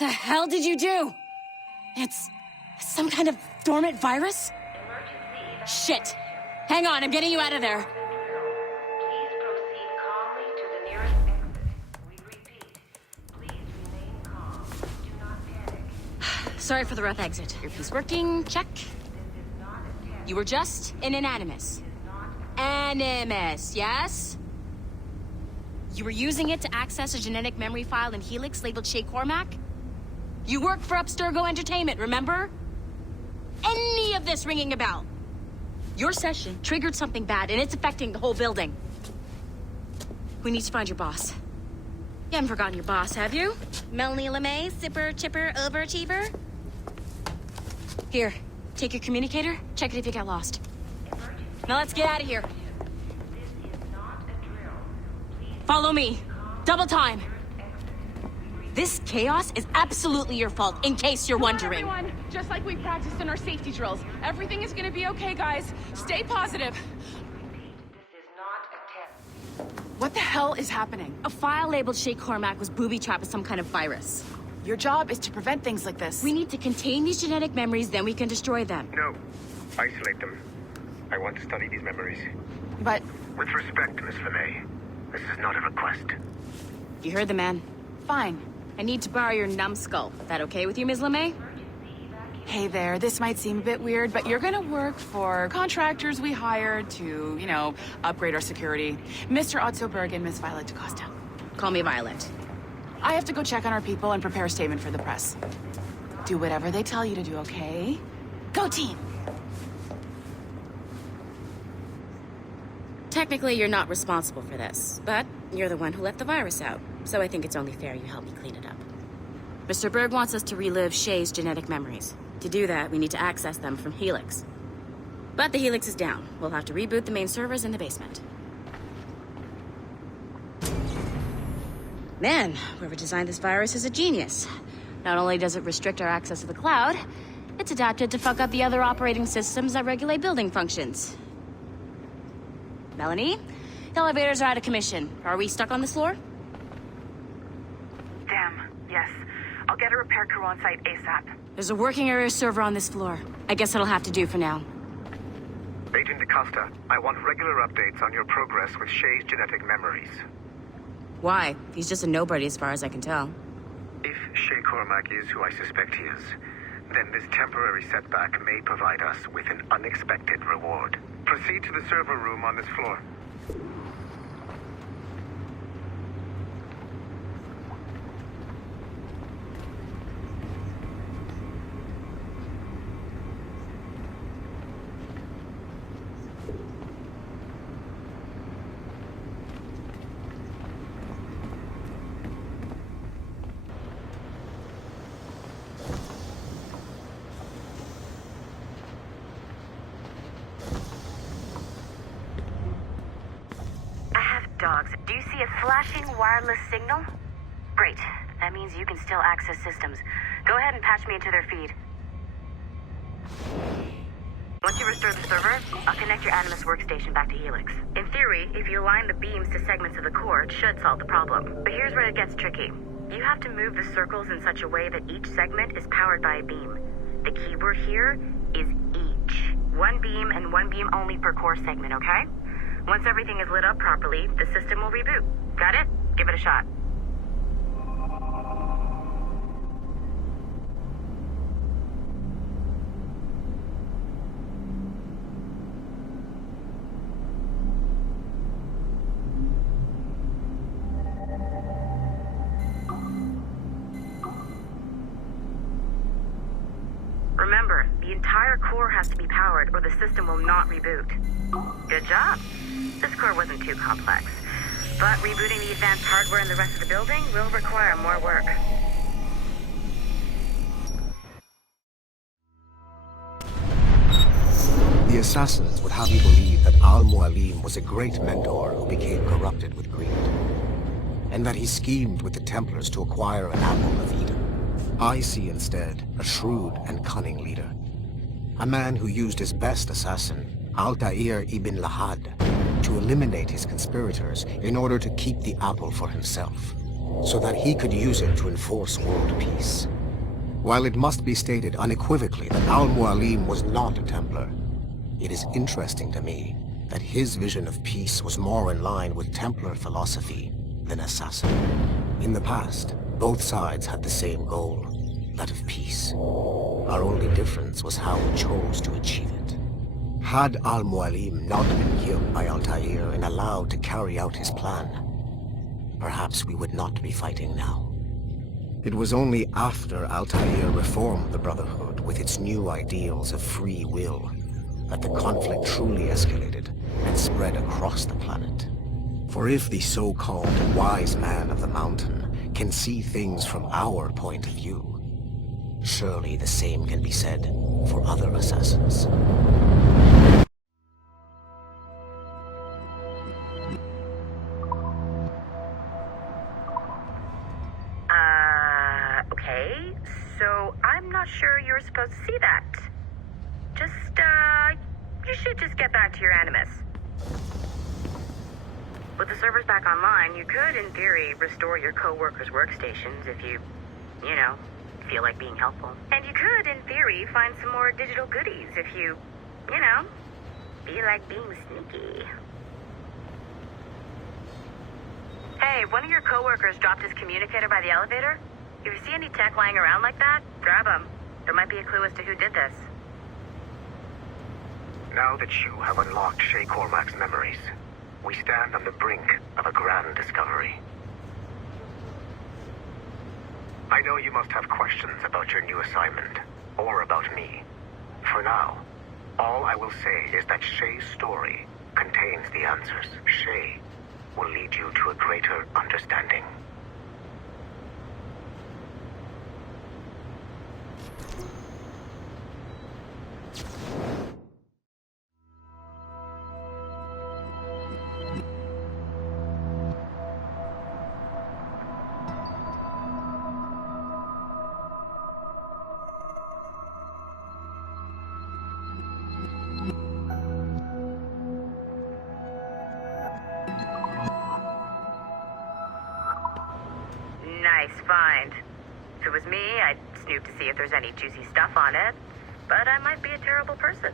The hell did you do? It's some kind of dormant virus? Shit. Hang on, I'm getting you out of there. Please proceed calmly to the nearest exit. We repeat, please remain calm. Do not panic. Sorry for the rough exit. Earpiece working, check. This is not a test. You were just in an animus. Animus, yes? You were using it to access a genetic memory file in Helix labeled Shay Cormac? You worked for Abstergo Entertainment, remember? Any of this ringing a bell? Your session triggered something bad, and it's affecting the whole building. We need to find your boss. You haven't forgotten your boss, have you? Melanie LeMay, zipper, chipper, overachiever? Here, take your communicator, check it if you get lost. Now let's get out of here. This is not a drill. Please Follow me. Double time. This chaos is absolutely your fault, in case you're wondering. Come on, everyone. Just like we practiced in our safety drills. Everything is gonna be okay, guys. Stay positive. repeat, this is not a test. What the hell is happening? A file labeled Shay Cormac was booby-trapped with some kind of virus. Your job is to prevent things like this. We need to contain these genetic memories, then we can destroy them. No. Isolate them. I want to study these memories. But With respect, Miss LeMay, this is not a request. You heard the man. fine. I need to borrow your numbskull. That okay with you, Ms. LeMay? Hey there, this might seem a bit weird, but you're gonna work for contractors we hired to, upgrade our security. Mr. Otto Berg and Miss Violet DaCosta. Call me Violet. I have to go check on our people and prepare a statement for the press. Do whatever they tell you to do, okay? Go team! Technically, you're not responsible for this, but you're the one who let the virus out, so I think it's only fair you help me clean it up. Mr. Berg wants us to relive Shay's genetic memories. To do that, we need to access them from Helix. But the Helix is down. We'll have to reboot the main servers in the basement. Man, whoever designed this virus is a genius. Not only does it restrict our access to the cloud, it's adapted to fuck up the other operating systems that regulate building functions. Melanie, the elevators are out of commission. Are we stuck on this floor? Damn, yes. I'll get a repair crew on site ASAP. There's a working area server on this floor. I guess that'll have to do for now. Agent DaCosta, I want regular updates on your progress with Shay's genetic memories. Why? He's just a nobody as far as I can tell. If Shay Cormac is who I suspect he is, then this temporary setback may provide us with an unexpected reward. Proceed to the server room on this floor. Dogs, do you see a flashing wireless signal? Great. That means you can still access systems. Go ahead and patch me into their feed. Once you restore the server, I'll connect your Animus workstation back to Helix. In theory, if you align the beams to segments of the core, it should solve the problem. But here's where it gets tricky. You have to move the circles in such a way that each segment is powered by a beam. The keyword here is each. One beam and one beam only per core segment, okay? Once everything is lit up properly, the system will reboot. Got it? Give it a shot. Remember, the entire core has to be powered or the system will not reboot. Good job. This core wasn't too complex, but rebooting the advanced hardware in the rest of the building will require more work. The assassins would have you believe that Al-Mualim was a great mentor who became corrupted with greed, and that he schemed with the Templars to acquire an apple of Eden. I see instead a shrewd and cunning leader, a man who used his best assassin, Altair ibn Lahad, to eliminate his conspirators in order to keep the apple for himself. so that he could use it to enforce world peace. While it must be stated unequivocally that Al-Mualim was not a Templar, it is interesting to me that his vision of peace was more in line with Templar philosophy than assassin. In the past, both sides had the same goal, that of peace. Our only difference was how we chose to achieve it. Had Al-Mualim not been killed by Altair and allowed to carry out his plan, perhaps we would not be fighting now. It was only after Altair reformed the Brotherhood with its new ideals of free will that the conflict truly escalated and spread across the planet. For if the so-called wise man of the mountain can see things from our point of view, surely the same can be said for other assassins. Okay, so I'm not sure you were supposed to see that. You should just get back to your Animus. With the servers back online, you could, in theory, restore your co-workers' workstations if you feel like being helpful. And you could, in theory, find some more digital goodies if you feel like being sneaky. Hey, one of your co-workers dropped his communicator by the elevator. If you see any tech lying around like that, grab them. There might be a clue as to who did this. Now that you have unlocked Shay Cormac's memories, we stand on the brink of a grand discovery. I know you must have questions about your new assignment, or about me. For now, all I will say is that Shay's story contains the answers. Shay will lead you to a greater understanding. Nice find. If it was me, I'd snoop to see if there's any juicy stuff on it. But I might be a terrible person.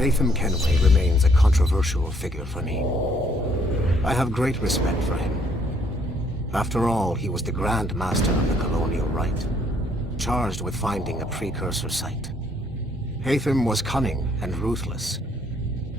Haytham Kenway remains a controversial figure for me. I have great respect for him. After all, he was the Grand Master of the Colonial Rite, charged with finding a precursor site. Haytham was cunning and ruthless,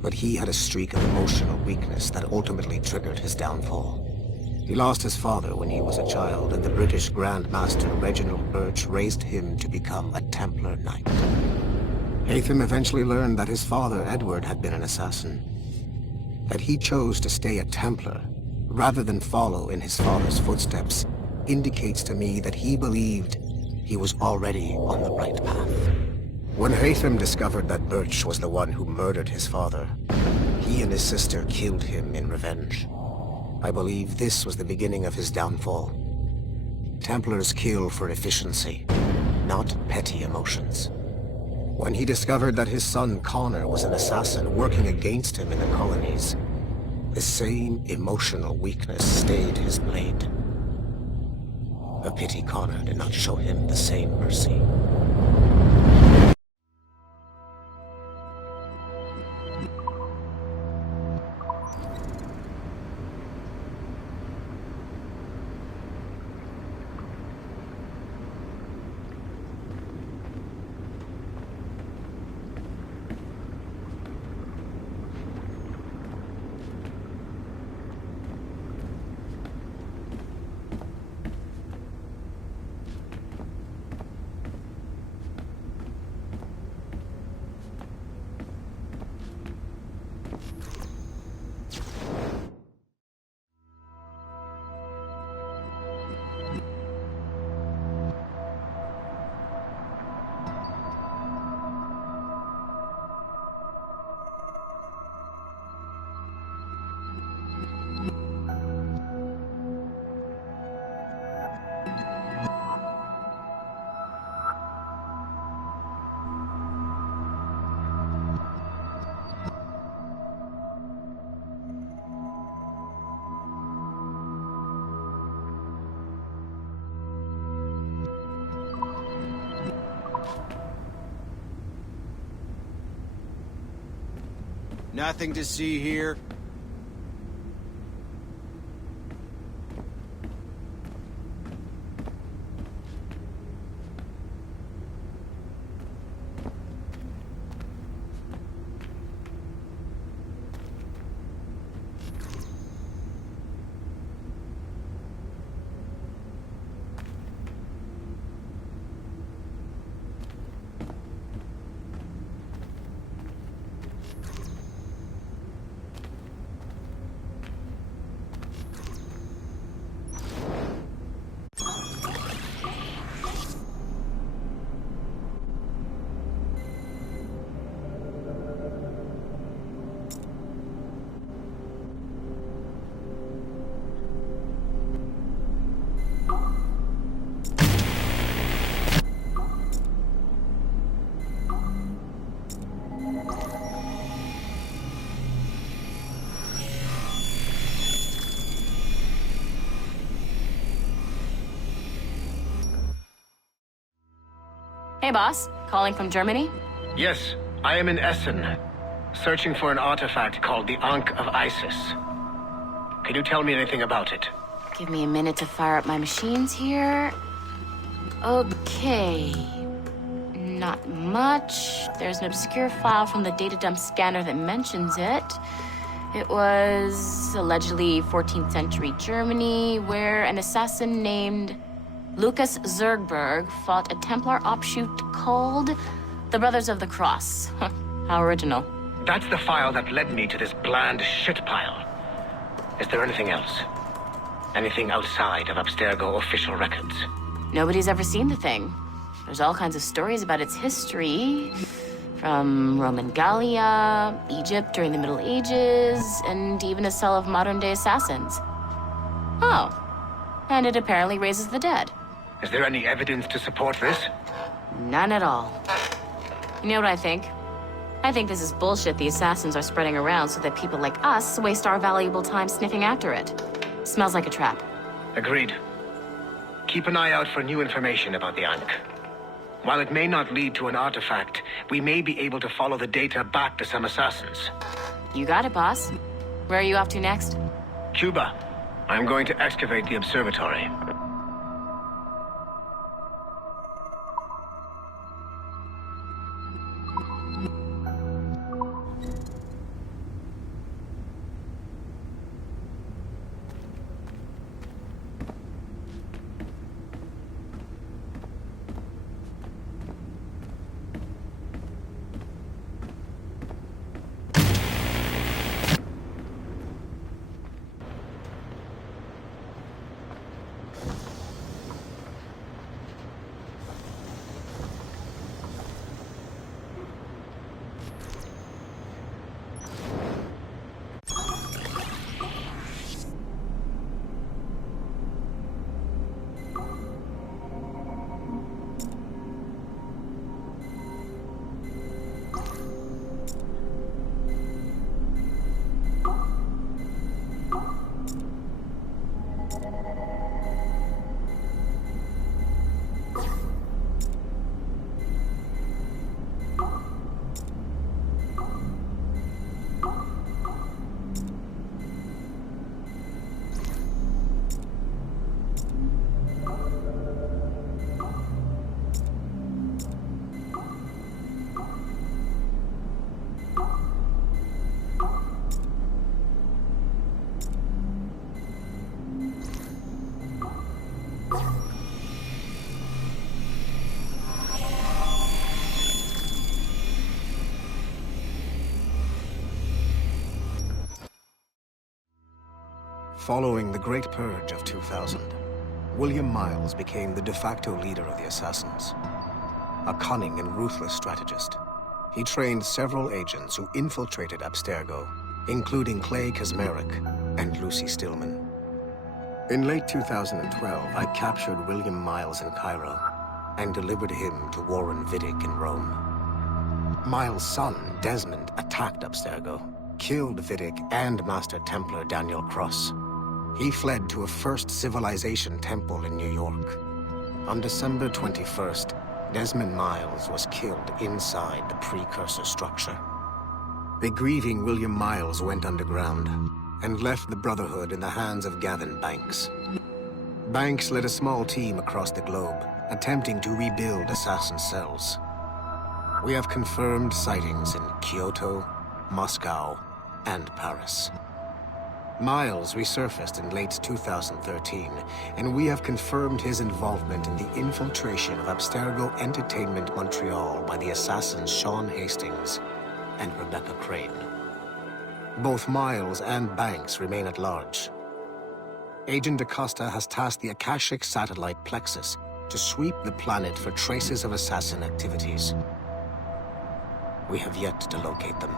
but he had a streak of emotional weakness that ultimately triggered his downfall. He lost his father when he was a child, and the British Grand Master Reginald Birch raised him to become a Templar Knight. Haytham eventually learned that his father, Edward, had been an assassin. That he chose to stay a Templar, rather than follow in his father's footsteps, indicates to me that he believed he was already on the right path. When Haytham discovered that Birch was the one who murdered his father, he and his sister killed him in revenge. I believe this was the beginning of his downfall. Templars kill for efficiency, not petty emotions. When he discovered that his son Connor was an assassin working against him in the colonies, the same emotional weakness stayed his blade. A pity Connor did not show him the same mercy. Nothing to see here. Hey, boss. Calling from Germany? Yes, I am in Essen, searching for an artifact called the Ankh of Isis. Can you tell me anything about it? Give me a minute to fire up my machines here. Okay. Not much. There's an obscure file from the data dump scanner that mentions it. It was allegedly 14th century Germany, where an assassin named Lucas Zergberg fought a Templar offshoot called the Brothers of the Cross. How original. That's the file that led me to this bland shit pile. Is there anything else? Anything outside of Abstergo official records? Nobody's ever seen the thing. There's all kinds of stories about its history. From Roman Gallia, Egypt during the Middle Ages, and even a cell of modern-day assassins. Oh. And it apparently raises the dead. Is there any evidence to support this? None at all. You know what I think? I think this is bullshit the assassins are spreading around so that people like us waste our valuable time sniffing after it. Smells like a trap. Agreed. Keep an eye out for new information about the Ankh. While it may not lead to an artifact, we may be able to follow the data back to some assassins. You got it, boss. Where are you off to next? Cuba. I'm going to excavate the observatory. Following the Great Purge of 2000, William Miles became the de facto leader of the Assassins. A cunning and ruthless strategist, he trained several agents who infiltrated Abstergo, including Clay Kazmarek and Lucy Stillman. In late 2012, I captured William Miles in Cairo and delivered him to Warren Vidic in Rome. Miles' son, Desmond, attacked Abstergo, killed Vidic and Master Templar Daniel Cross. He fled to a First Civilization temple in New York. On December 21st, Desmond Miles was killed inside the precursor structure. The grieving William Miles went underground and left the Brotherhood in the hands of Gavin Banks. Banks led a small team across the globe, attempting to rebuild assassin cells. We have confirmed sightings in Kyoto, Moscow, and Paris. Miles resurfaced in late 2013, and we have confirmed his involvement in the infiltration of Abstergo Entertainment Montreal by the assassins Sean Hastings and Rebecca Crane. Both Miles and Banks remain at large. Agent DaCosta has tasked the Akashic satellite Plexus to sweep the planet for traces of assassin activities. We have yet to locate them.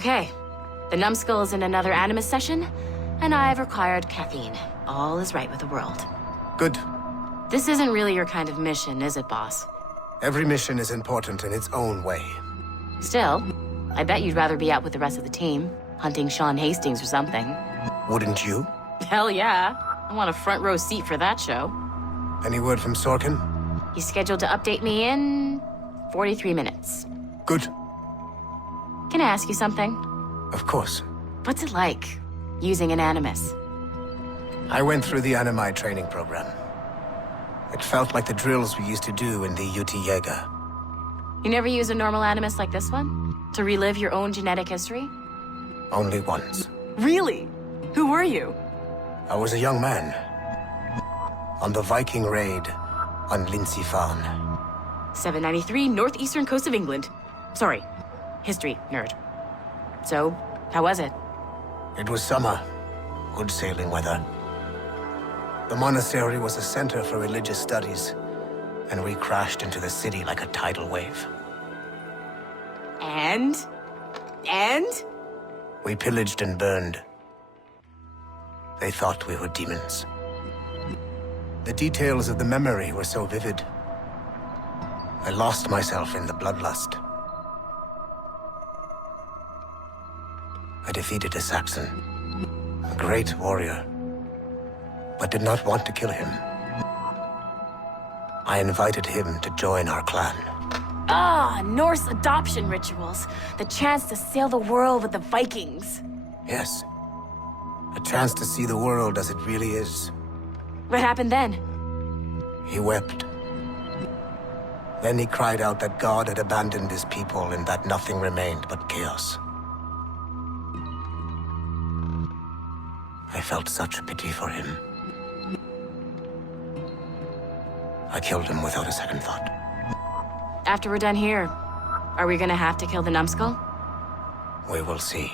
Okay, the numbskull is in another Animus session, and I've required caffeine. All is right with the world. Good. This isn't really your kind of mission, is it, boss? Every mission is important in its own way. Still, I bet you'd rather be out with the rest of the team, hunting Sean Hastings or something. Wouldn't you? Hell yeah. I want a front row seat for that show. Any word from Sorkin? He's scheduled to update me in 43 minutes. Good. Can I ask you something? Of course. What's it like, using an Animus? I went through the Animi training program. It felt like the drills we used to do in the UT Jaeger. You never use a normal Animus like this one? To relive your own genetic history? Only once. Really? Who were you? I was a young man. On the Viking raid on Lindsey Farm. 793, northeastern coast of England. Sorry, history nerd. So, how was it? It was summer. Good sailing weather. The monastery was a center for religious studies, and we crashed into the city like a tidal wave. And? We pillaged and burned. They thought we were demons. The details of the memory were so vivid. I lost myself in the bloodlust. I defeated a Saxon, a great warrior, but did not want to kill him. I invited him to join our clan. Ah, Norse adoption rituals. The chance to sail the world with the Vikings. Yes, a chance to see the world as it really is. What happened then? He wept. Then he cried out that God had abandoned his people and that nothing remained but chaos. I felt such pity for him. I killed him without a second thought. After we're done here, are we gonna have to kill the numbskull? We will see.